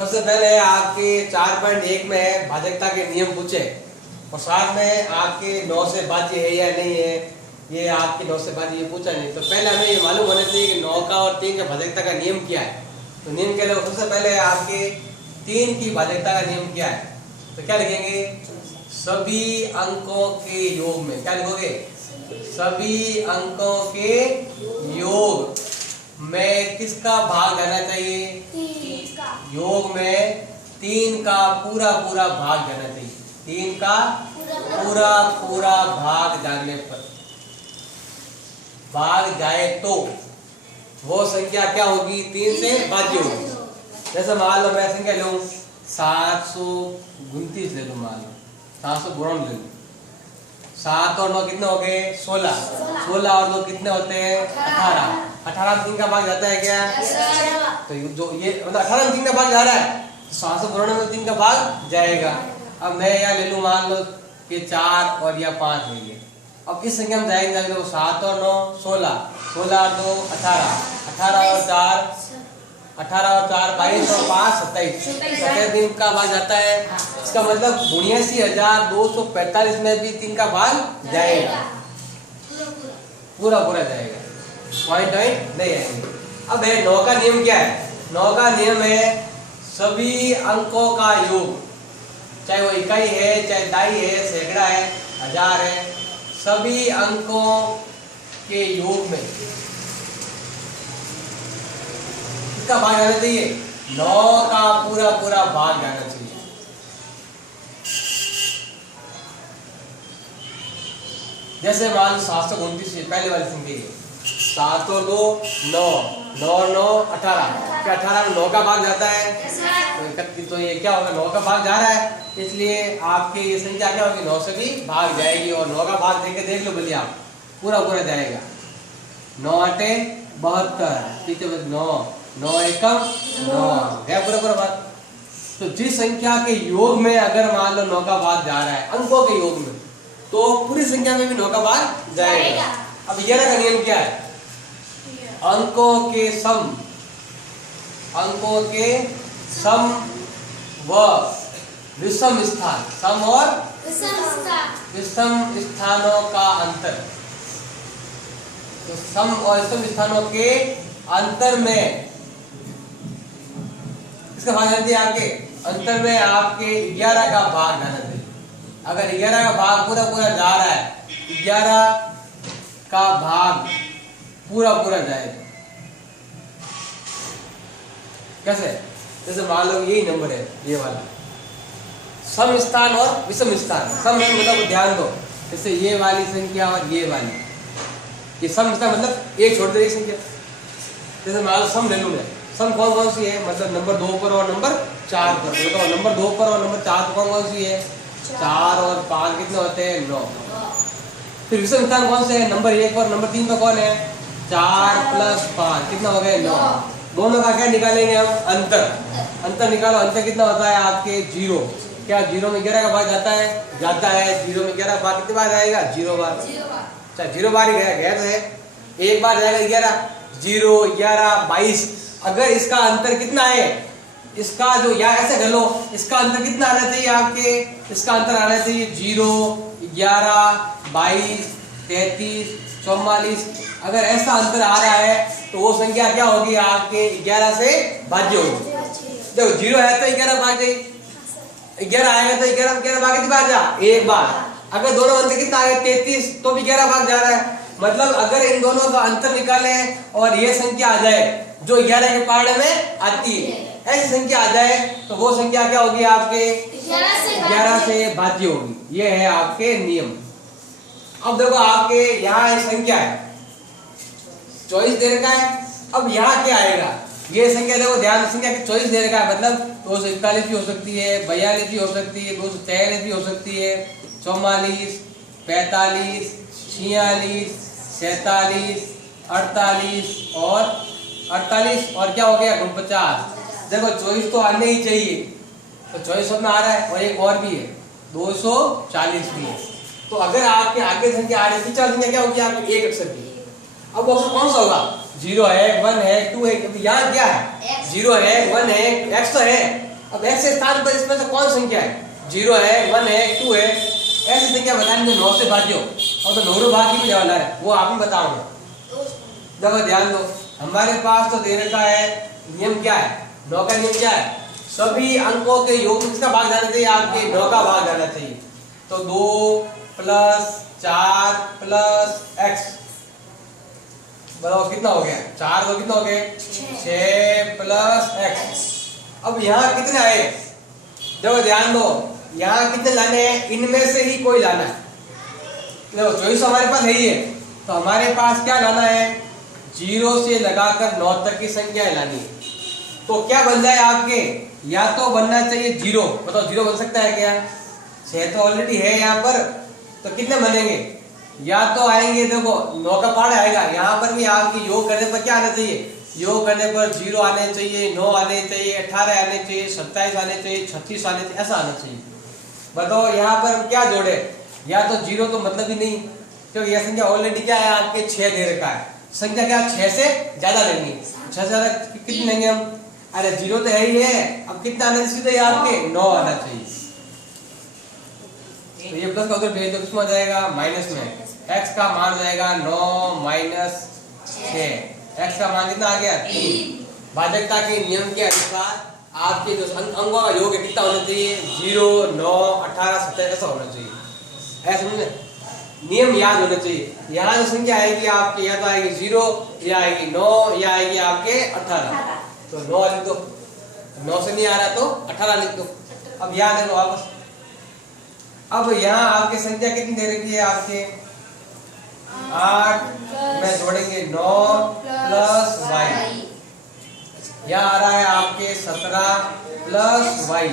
सबसे पहले आपके 4.1 में भाजकता के नियम पूछे और साथ में आपके 9 से भाज्य है या नहीं है, ये आपके 9 से भाज्य ये पूछा नहीं। तो पहले हमें ये मालूम होना चाहिए कि 9 का और 3 का भाजकता का नियम क्या है। तो नियम के लिए सबसे पहले आपके 3 की भाजकता का नियम क्या है, तो क्या लिखेंगे, सभी अंकों के योग में, क्या लिखोगे, सभी अंकों के योग में किसका भाग जाना चाहिए, 3 का। योग में 3 का पूरा पूरा भाग जाना चाहिए। 3 का पूरा पूरा भाग जाने पर, भाग जाए तो वो संख्या क्या होगी, 3 से भाज्य होगी। जैसे मान लो मैं संख्या लूं 729 ले लूं, मान लो 700 गुणन ले लूं, 7 और 9 कितने हो गए, 16, 16 और 2 कितने होते हैं, 18, 18 में 3 का भाग जाता है क्या, तो जो ये मतलब 18 में 3 का भाग जा रहा है, 700 गुणन में 3 का भाग जाएगा। अब मैं यहाँ ले लूं मान लो कि 4 और या 5 ले लिए, अब इस संख्या में जाएंगे 7 और 9 16, 16 और 2 18, 18 और 4 18 और 4 22 और 5 27, 27 दिन का भाग जाता है। इसका मतलब 79,245 में भी 3 का भाग जाएगा, पूरा पूरा जाएगा, पॉइंट नहीं आएंगे। अब है 9 का नियम क्या है, 9 का नियम है सभी अंकों का योग, चाहे वो इकाई है, चाहे दाई है, सैकड़ा है, हजार है, सभी अंकों के योग में किसका भाग जाना चाहिए, 9 का पूरा पूरा भाग जाना चाहिए। जैसे मान लो 729 पहले वाली संख्या है, 7 और 2 9, 9 और 9 18, क्या 18 में 9 का भाग जाता है, तो ये क्या होगा, 9 का भाग जा रहा है, इसलिए आपके ये संख्या क्या होगी, 9 से भी भाग जाएगी। और 9 का भाग देके देख लो बोलिए आप, पूरा पूरा जाएगा। 9 8 72, पीछे 9, 9 एकम 9, गया पूरा पूरा भाग। तो जिस संख्या के योग में अगर मान लो 9 का भाग जा रहा है, अंकों के योग में, तो पूरी संख्या में भी 9 का भाग जाएगा। अब 11 का नियम क्या है, अंकों के सम, अंकों के सम व विषम स्थान, सम और विषम स्थानों का अंतर, तो सम और विषम स्थानों के अंतर में इसका भाग जाना चाहिए, आपके अंतर में आपके 11 का भाग जाना चाहिए। अगर 11 का भाग पूरा पूरा जा रहा है, 11 का भाग पूरा पूरा जाएगा। कैसे, जैसे मान लो यही नंबर है, ये वाला सम स्थान और विषम स्थान, सम मतलब ध्यान दो, जैसे ये वाली संख्या और ये वाली, ये सम स्थान मतलब एक छोड़ दे एक संख्या। जैसे मान लो सम ले लूं मैं, सम कौन कौन सी है, मतलब नंबर 2 पर और नंबर 4 पर, तो नंबर 2 पर और नंबर 4 पर कौन कौन सी है, 4 और 5 कितने होते हैं, 9। फिर विषम स्थान कौन से है, नंबर 1 और नंबर 3 पर कौन है, 4 + 5 कितना हो गए, 9। दोनों का क्या निकालेंगे हम, अंतर, अंतर निकालो, अंतर कितना होता है आपके 0। क्या 0 में 11 का भाग जाता है, जाता है, 0 में 11 का भाग कितने बार जाएगा, 0 बार, अच्छा 0 बार ही गया तो है, एक बार जाएगा 11, 0 11 22। अगर इसका अंतर कितना है, इसका जो या ऐसे कर लो, इसका अंतर कितना आना चाहिए आपके, इसका अंतर आना चाहिए 0 11 22 33 44। अगर ऐसा अंतर आ रहा है तो वो संख्या क्या होगी आपके, 11 से भाज्य होगी। देखो 0 है तो 11 भाग गई, 11 आएगा तो 11 भाग कितनी बार जा, एक बार। अगर दोनों अंतर कितना आ गया 33, तो भी 11 भाग जा रहा है। मतलब अगर इन दोनों का अंतर निकाले और ये संख्या आ जाए जो 11 के पहाड़े में आती है, ऐसी संख्या आ जाए तो वो संख्या क्या होगी आपके, 11 से भाज्य होगी। ये है आपके नियम। अब देखो आपके यहाँ एक संख्या है 24 दे रखा है, अब यहाँ क्या आएगा, ये संख्या देखो ध्यान, संख्या 24 दे रखा है, मतलब 241 भी हो सकती है, 42 भी हो सकती है, 243 भी हो सकती है, 44 45 46 47 48 और 48 और क्या हो गया 49। देखो 24 तो आने ही चाहिए, तो 24 में आ रहा है और एक और भी है 240 भी है। तो अगर आपके आगे संख्या आ रही है, पीछे संख्या क्या होगी आपकी, एक अक्षर की। अब वो अक्षर कौन सा होगा, 0 है 1 है 2 है, यहाँ क्या है 0 है 1 है, x तो है, अब x के स्थान पर इसमें से कौन संख्या है, 0 है, 1 है, 2 है, ऐसी संख्या बतानी जो 9 से भाज्य हो और तो 9 भाग की भी वाला है वो आप ही बताओगे। देखो ध्यान दो, हमारे पास तो दे रखा है नियम क्या है, 9 का नियम क्या है, सभी अंकों के योग किसका भाग जाना चाहिए, आपके 9 का भाग जाना चाहिए। तो 2 + 4 + x बताओ कितना हो गया, 4 को कितना हो गए 6 + x। अब यहाँ कितने आए, देखो ध्यान दो, यहाँ कितने लाने हैं, इनमें से ही कोई लाना है। देखो 24 हमारे पास है ही है, तो हमारे पास क्या लाना है, 0 से लगाकर 9 तक की संख्याएं लानी है। तो क्या बन जाए आपके, या तो बनना चाहिए 0, बताओ 0 बन सकता है क्या, 6 तो ऑलरेडी है यहाँ पर, तो कितने बनेंगे, या तो आएंगे, देखो 9 का पार्ट आएगा, यहाँ पर भी आपकी योग करने पर क्या आना चाहिए, योग करने पर 0 आने चाहिए, 9 आने चाहिए, 18 आने चाहिए, 27 आने चाहिए, 36 आने चाहिए, ऐसा आना चाहिए। बताओ यहाँ पर हम क्या जोड़े, या तो 0 तो मतलब ही नहीं, क्योंकि यह संख्या ऑलरेडी क्या है आपके 6 दे रखा है, संख्या क्या 6 से ज्यादा लेंगे, 6 से ज्यादा कितनी लेंगे हम, अरे 0 तो है ही है, अब कितना आना सीधे आपके 9 आना चाहिए। तो ये प्लस का उधर भेज दो, किसमें आ जाएगा माइनस में, x का मान हो जाएगा 9 - 6, x का मान कितना आ गया 3। भाजकता के नियम के अनुसार आपके जो अंकों का योग कितना होना चाहिए, 0, 9, 18, 27 ऐसा होना चाहिए, ऐसा समझे, नियम याद होना चाहिए। यहाँ जो संख्या आएगी आपके, या तो आएगी 0, या आएगी 9, या आएगी आपके 18, तो 9 लिख दो, 9 से नहीं आ रहा तो 18 लिख दो। अब यहाँ देखो वापस, अब यहाँ आपकी संख्या कितनी दे रखी है आपके 8 में जोड़ेंगे 9 + y, यहाँ आ रहा है आपके 17 + y।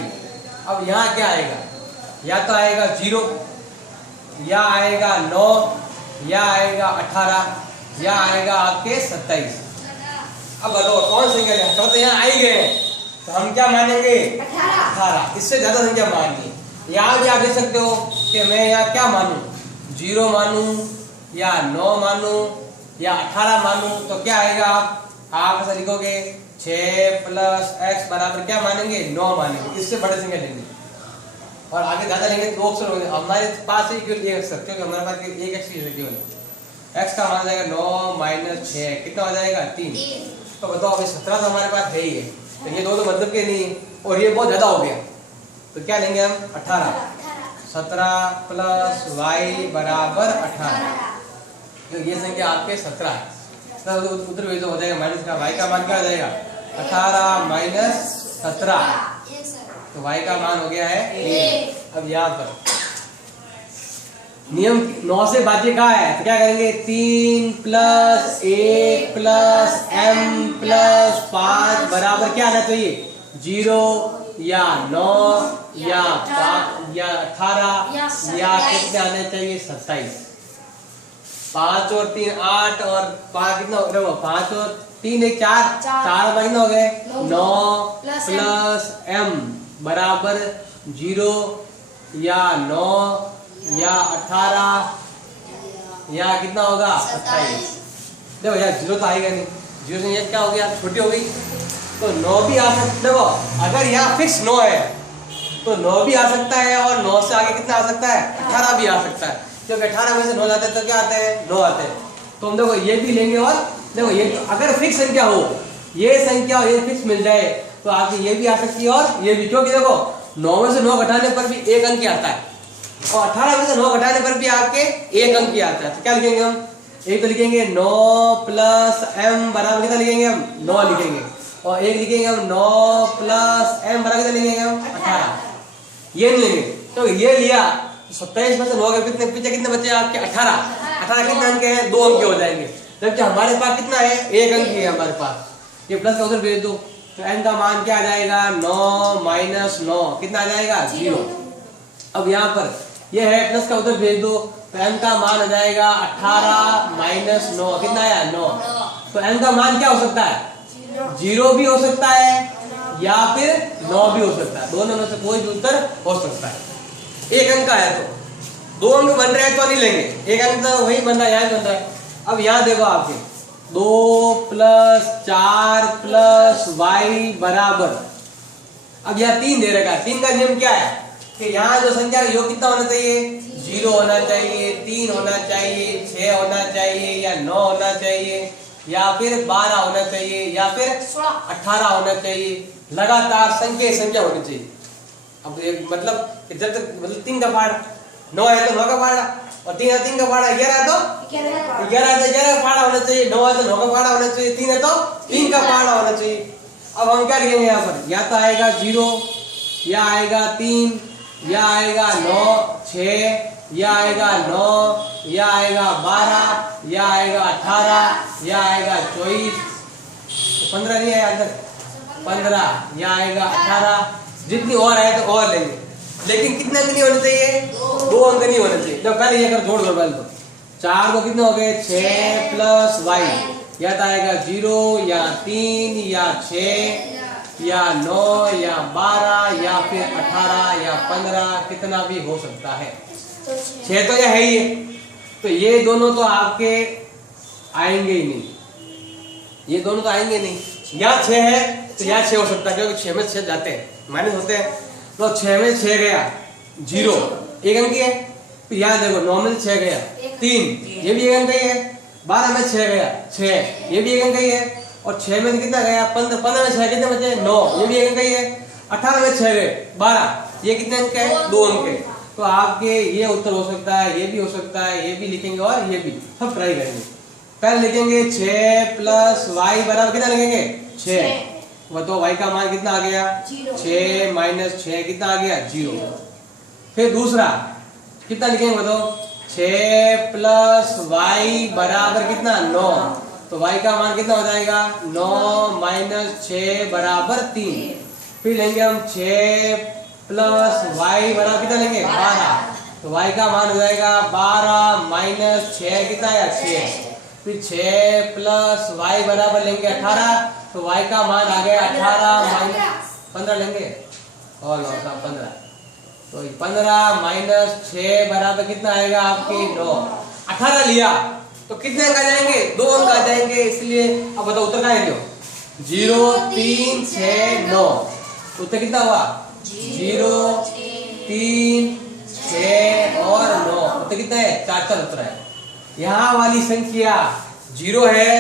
अब यहाँ क्या आएगा, या तो आएगा 0, या आएगा 9, या आएगा 18, या आएगा आपके 27। अब बताओ कौन संख्या है, तो यहाँ आ ही गए हैं, तो हम क्या मानेंगे 18, इससे ज्यादा संख्या माननी है। यहाँ भी आप देख सकते हो कि मैं यहाँ क्या मानूं, 0 मानूं, या 9 मानूं, या 18 मानूं, तो क्या आएगा, आप ऐसा लिखोगे 6 + x बराबर क्या मानेंगे 9 मानेंगे, इससे बड़े संख्या लेंगे और आगे ज्यादा लेंगे तो ऑप्शन होंगे। हमारे पास ही केवल एक अक्षर, क्योंकि हमारे पास एक x की केवल, x का मान जाएगा 9 - 6, कितना हो जाएगा 3। तो बताओ अभी 17 तो हमारे पास है ही है, तो ये दो तो मतलब के नहीं है, और ये बहुत ज्यादा हो गया, तो क्या लेंगे हम 18, 17 + y बराबर 18, तो ये संख्या आपके 17 है। तो उधर भेज दो, हो जाएगा माइनस का, y का मान क्या हो जाएगा 18 - 17, तो y का मान हो गया है 1। अब यहाँ पर नियम 9 से भाज्य कहाँ है, तो क्या करेंगे 3 + 1 + m + 5 बराबर क्या आना चाहिए 0, या 9, या 5, या 18, या कितने आने चाहिए 27। 5 और 3 8 और 5 कितना हो गया, 5 और 3 1 4, 4 कितना हो गए 9 + m बराबर 0, या 9, या 18, या कितना होगा 27। देखो यार 0 तो आएगा नहीं, 0 से ये क्या हो गया छोटी हो गई, तो 9 भी आ सकता, देखो अगर यहाँ फिक्स 9 है तो 9 भी आ सकता है, और 9 से आगे कितना आ सकता है 18 भी आ सकता है, क्योंकि 18 में से 9 जाते हैं तो क्या आते हैं 9 आते हैं। तो हम देखो ये भी लेंगे, और देखो ये तो अगर फिक्स संख्या हो, ये संख्या ये फिक्स मिल जाए तो आपकी ये भी आ सकती है और ये भी, क्योंकि देखो 9 में से 9 घटाने पर भी एक अंक ही आता है, और 18 में से 9 घटाने पर भी आपके एक अंक ही आता है। तो क्या लिखेंगे हम, एक तो लिखेंगे 9 + m बराबर कितना लिखेंगे हम 9 लिखेंगे, और एक लिखेंगे हम 9 + m बराबर कितना लिखेंगे हम 18। ये नहीं लेंगे, तो ये लिया 27 में से 9 के पीछे कितने बचे आपके 18, 18 कितने अंक हैं 2 अंक हो जाएंगे, जबकि हमारे पास कितना है 1 अंक ही है हमारे पास। ये प्लस का उधर भेज दो, तो n का मान क्या आ जाएगा 9 - 9 कितना आ जाएगा 0। अब यहाँ पर ये है प्लस का उधर भेज दो, तो m का मान हो जाएगा 18 - 9 कितना आया 9। तो m का मान क्या हो सकता है 0 भी हो सकता है, या फिर 9 भी हो सकता है, दोनों में से कोई भी उत्तर हो सकता है। एक अंक का है तो 2 अंक बन रहे हैं तो नहीं लेंगे, एक अंक तो वही बन रहा है, यहाँ बन रहा है। अब यहाँ देखो आपके 2 + 4 + y बराबर, अब यहाँ 3 दे रखा है। 3 का नियम क्या है कि यहाँ जो संख्या का योग कितना होना चाहिए, 0 होना चाहिए, 3 होना चाहिए, 6 होना चाहिए, या 9 होना चाहिए, या फिर 12 होना चाहिए, या फिर 18 होना चाहिए। लगातार संख्या होनी चाहिए। अब मतलब जब तक मतलब 3 का पहाड़ा 9 है तो 9 का पहाड़ा, और 3 है 3 का पहाड़ा, 11 है तो 11 का पहाड़ा होना चाहिए, 9 है तो 9 का पहाड़ा होना चाहिए, 3 है तो 3 का पहाड़ा होना चाहिए। अब हम क्या लिखेंगे यहाँ पर, या तो आएगा 0, या आएगा 3, या आएगा 9 6, या आएगा 9, या आएगा 12, या आएगा 18, या आएगा 24, 15 नहीं है अंदर 15, या आएगा 18, जितनी और है तो और लेंगे। लेकिन कितने अंक नहीं होने चाहिए, 2 अंक नहीं होने चाहिए। जब पहले ये कर जोड़ दो पहले तो 4 को कितने हो गए, 6 प्लस y, या तो आएगा 0, या 3, या 6, या 9, या 12, या फिर 18, या 15, कितना भी हो सकता है। 6 तो ये है ही है, तो ये दोनों तो आपके आएंगे ही नहीं, ये दोनों तो आएंगे नहीं। यहाँ 6 है तो यहाँ 6 हो सकता है, क्योंकि 6 में 6 जाते हैं, माइनस होते हैं। तो 6 में 6 गया 0, 1 अंक है। तो यहाँ देखो 9 में 6 गया 3, ये भी 1 अंक ही है। 12 में 6 गया 6, ये भी 1 अंक ही है। और 6 में कितना गया 15, 15 में 6 कितने बचे 9, ये भी 1 अंक ही है। 18 में 6 गए 12, ये कितने अंक है 2 अंक है। तो आपके ये उत्तर हो सकता है, ये भी हो सकता है, ये भी लिखेंगे और ये भी, सब ट्राई करेंगे। पहले लिखेंगे 6 प्लस वाई बराबर कितना लिखेंगे 6, बताओ y का मान कितना आ गया 6 माइनस 6 कितना आ गया 0। फिर दूसरा कितना लिखेंगे बताओ, 6 प्लस वाई बराबर कितना 9, तो y का मान कितना हो जाएगा 9 माइनस 6 बराबर 3। फिर लेंगे हम 6 प्लस वाई बराबर कितना लेंगे 12, तो y का मान हो जाएगा 12 माइनस 6 कितना आया 6। फिर 6 प्लस वाई बराबर लेंगे 18, तो y का मान आ गया 18 माइनस 15 लेंगे और 15, तो 15 माइनस 6 बराबर कितना आएगा आपके 9। 18 लिया तो कितने अंक आ जाएंगे 2 अंक आ जाएंगे, इसलिए अब बताओ उत्तर क्या है 0 3 6 9। उत्तर कितना हुआ 0 3 6 और 9, उत्तर कितना है 4 उत्तर है। यहाँ वाली संख्या 0 है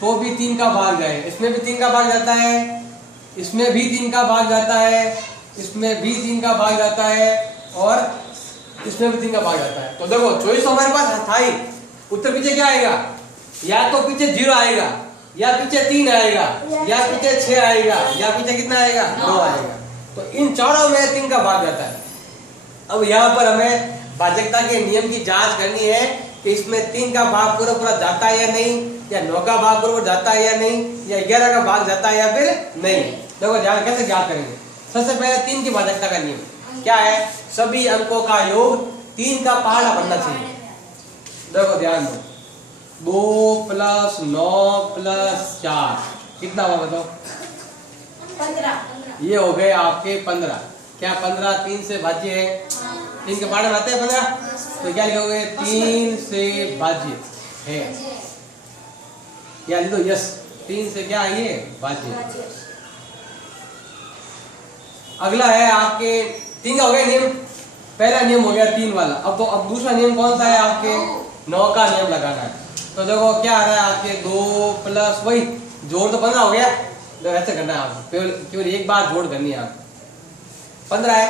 तो भी 3 का भाग जाए, इसमें भी 3 का भाग जाता है, इसमें भी 3 का भाग जाता है, इसमें भी 3 का भाग जाता है, और इसमें भी 3 का भाग जाता है। तो देखो चॉइस तो हमारे पास था ही, उत्तर पीछे क्या आएगा, या तो पीछे 0 आएगा, या पीछे 3 आएगा, या पीछे 6 आएगा, या पीछे कितना आएगा 9 आएगा। तो इन चारों में 3 का भाग जाता है। अब यहाँ पर हमें भाजकता के नियम की जांच करनी है कि इसमें 3 का भाग पूरा जाता है या नहीं, या 9 का भाग पूरा जाता है या नहीं, या 11 का भाग जाता है या फिर नहीं। देखो ध्यान कैसे ज्ञात करेंगे। सबसे पहले 3 की भाजकता का नियम क्या है, सभी अंकों का योग 3 का पहाड़ा बनना चाहिए। देखो ध्यान दो, 2 प्लस 9 प्लस 4 कितना हुआ बताओ 15। ये हो गए आपके 15। क्या 15 3 से भाज्य है, 3 के पहाड़े में आते हैं 15, तो क्या लिखोगे 3 से भाज्य है, या लिखो यस 3 से क्या है ये भाज्य। अगला है आपके 3 का हो गया नियम, पहला नियम हो गया 3 वाला। अब दूसरा नियम कौन सा है आपके 9 का नियम लगाना है। तो देखो क्या आ रहा है आपके 2 प्लस वही जोड़ तो 15 हो गया, तो ऐसे करना है आपको, केवल एक बार जोड़ करनी है आपको। 15 है,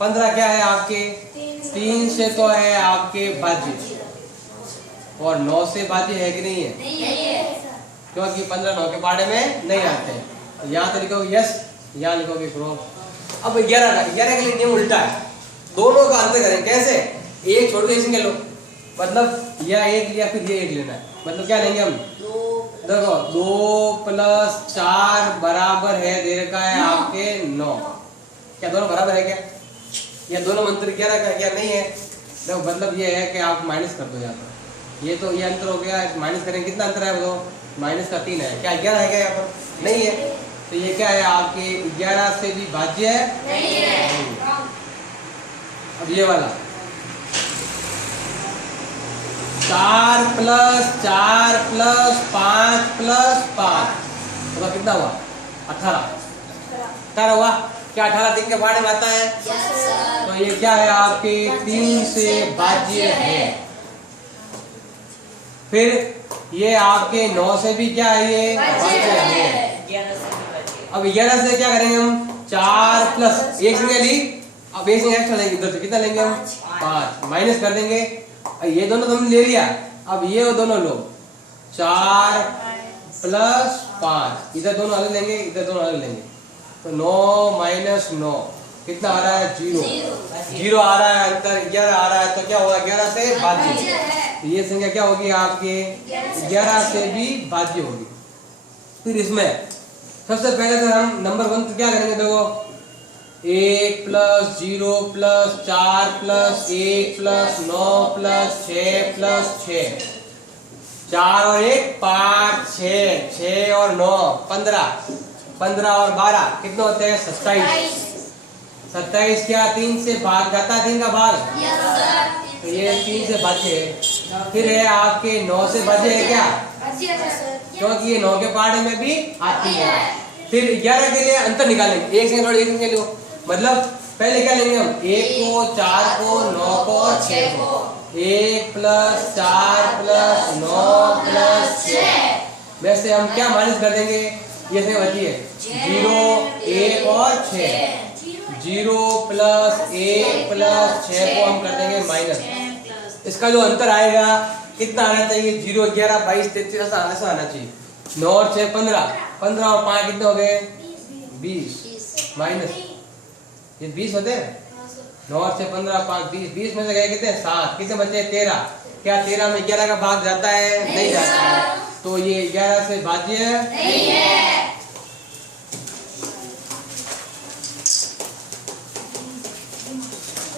15 क्या है आपके 3 से तो है आपके भाज्य, और 9 से भाज्य है कि नहीं है, क्योंकि 15 9 के पहाड़े में नहीं आते हैं। तो यहाँ तो लिखोगे यस, यहाँ लिखोगे क्रॉस। अब 11 के लिए नियम उल्टा है, दोनों का अंतर करें कैसे, एक छोड़ के इसमें लो, मतलब यह एक लिया फिर ये एक लेना है, मतलब क्या लेंगे हम देखो 2 प्लस 4 बराबर है दे रखा है आपके 9। क्या दोनों बराबर है क्या, या दोनों अंतर 11 का क्या नहीं है। देखो मतलब ये है कि आप माइनस कर दो यहाँ पर, ये तो ये अंतर हो गया, माइनस करेंगे कितना अंतर है वो माइनस का 3 है, क्या 11 है क्या यहाँ पर नहीं है। तो ये क्या है आपके 11 से भी भाज्य है नहीं है। अब ये वाला 4 प्लस 4 प्लस 5 प्लस 5 तो कितना हुआ 18। 18 हुआ। क्या 18 3 के बारे में आता है? तो ये क्या है आपके 3 से भाज्य है। फिर ये आपके 9 से भी क्या है, ये भाज्य है। अब 11 से क्या करेंगे हम? 4 प्लस एक संख्या ली, अब एक संख्या एक्स्ट्रा लेंगे इधर से, कितना लेंगे हम? 5 माइनस कर देंगे। ये दोनों तो हमने ले लिया, अब ये और दोनों लो, 4 प्लस 5, इधर दोनों अलग लेंगे, इधर दोनों अलग लेंगे, तो 9 माइनस 9 कितना आ रहा है? 0। 0 आ रहा है, अंतर 11 आ रहा है, तो क्या होगा? 11 से भाज्य। तो ये संख्या क्या होगी आपके? 11 से भी भाज्य होगी। फिर इसमें सबसे पहले तो हम नंबर 1 तो क्या करेंगे? देखो 1 plus 0 plus 4 plus 1 plus 9 plus 6 plus 6, 4 और 1 5, 6, 6 और 9 15, 15 और 12 कितना होते हैं? 27। 27 क्या 3 से भाग जाता है? 3 का भाग, तो ये 3 से भाज्य है। फिर है आपके 9 से भाज्य है क्या? क्योंकि ये 9 के पहाड़े में भी आती है। फिर 11 के लिए अंतर निकालेंगे, एक सेकंड एक सेकंड लो, मतलब पहले क्या लेंगे हम? 1 को 4 को 9 को और 6 को, 1 प्लस 4 प्लस 9 प्लस 6 में से हम क्या माइनस कर देंगे? ये संख्या बची है 0 1 और 6, 0 प्लस 1 प्लस 6 को हम कर देंगे माइनस। इसका जो अंतर आएगा कितना आना चाहिए? 0 11 22 33 ऐसा आना चाहिए। 9 और 6 15, 15 और 5 कितने हो गए? 20 माइनस, ये 20 होते हैं। 9 और 6 15 5 20, 20 में से गए कितने? 7, कितने बचे? 13। क्या 13 में 11 का भाग जाता है? नहीं जाता है, तो ये 11 से भाज्य नहीं है।